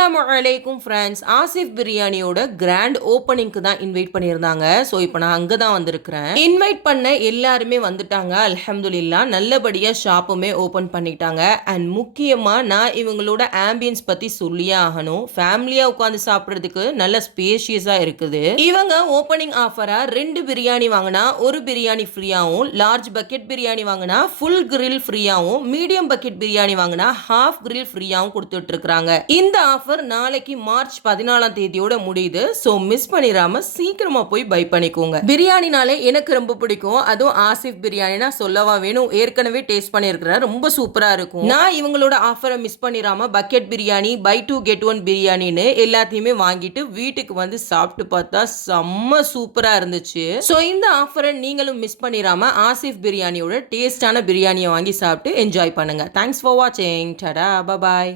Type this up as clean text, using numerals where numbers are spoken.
அஸ்ஸலாமு அலைக்கும் ஃப்ரெண்ட்ஸ். ஆசிஃப் பிரியாணியோட கிராண்ட் ஓப்பனிங்க்கு தான் இன்வைட் பண்ணியிருந்தாங்க. ஸோ இப்போ நான் அங்கே தான் வந்திருக்கிறேன். இன்வைட் பண்ண எல்லாருமே வந்துட்டாங்க. அல்ஹம்துலில்லாஹ் நல்லபடியாக ஷாப்புமே ஓப்பன் பண்ணிட்டாங்க. அண்ட் முக்கியமாக நான் இவங்களோட ஆம்பியன்ஸ் பற்றி சொல்லியே ஆகணும். ஃபேமிலியாக உட்காந்து சாப்பிட்றதுக்கு நல்ல ஸ்பேஷியஸாக இருக்குது. இவங்க ஓப்பனிங் ஆஃபராக 2 பிரியாணி வாங்கினா 1 பிரியாணி ஃப்ரீயாகவும், லார்ஜ் பக்கெட் பிரியாணி வாங்கினா ஃபுல் கிரில் ஃப்ரீயாகவும், மீடியம் பக்கெட் பிரியாணி வாங்கினா ஹாஃப் கிரில் ஃப்ரீயாகவும் கொடுத்துட்டு இருக்கிறாங்க. இந்த ஆஃபர் நாளைக்கு மார்ச் 14ஆம் தேதியோட முடியுது. ஸோ மிஸ் பண்ணிடாம சீக்கிரமா போய் பை பண்ணிக்கோங்க. பிரியாணினாலே எனக்கு ரொம்ப பிடிக்கும். அதுவும் ஆசிஃப் பிரியாணினா சொல்லவா வேணும். ஏற்கனவே டேஸ்ட் பண்ணியிருக்கிறேன். ரொம்ப சூப்பரா இருக்கும். நான் இவங்களோட ஆஃபரை மிஸ் பண்ணிடாம பக்கெட் பிரியாணி, பை 2 get 1 பிரியாணின்னு எல்லாத்தையுமே வாங்கிட்டு வீட்டுக்கு வந்து சாப்பிட்டு பார்த்தா செம்ம சூப்பரா இருந்துச்சு. ஸோ இந்த ஆஃபரை நீங்களும் மிஸ் பண்ணிடாம ஆசிஃப் பிரியாணியோட டேஸ்டான பிரியாணியை வாங்கி சாப்பிட்டு என்ஜாய் பண்ணுங்க. தேங்க்ஸ் ஃபார் வாட்சிங். டடா, பாய்.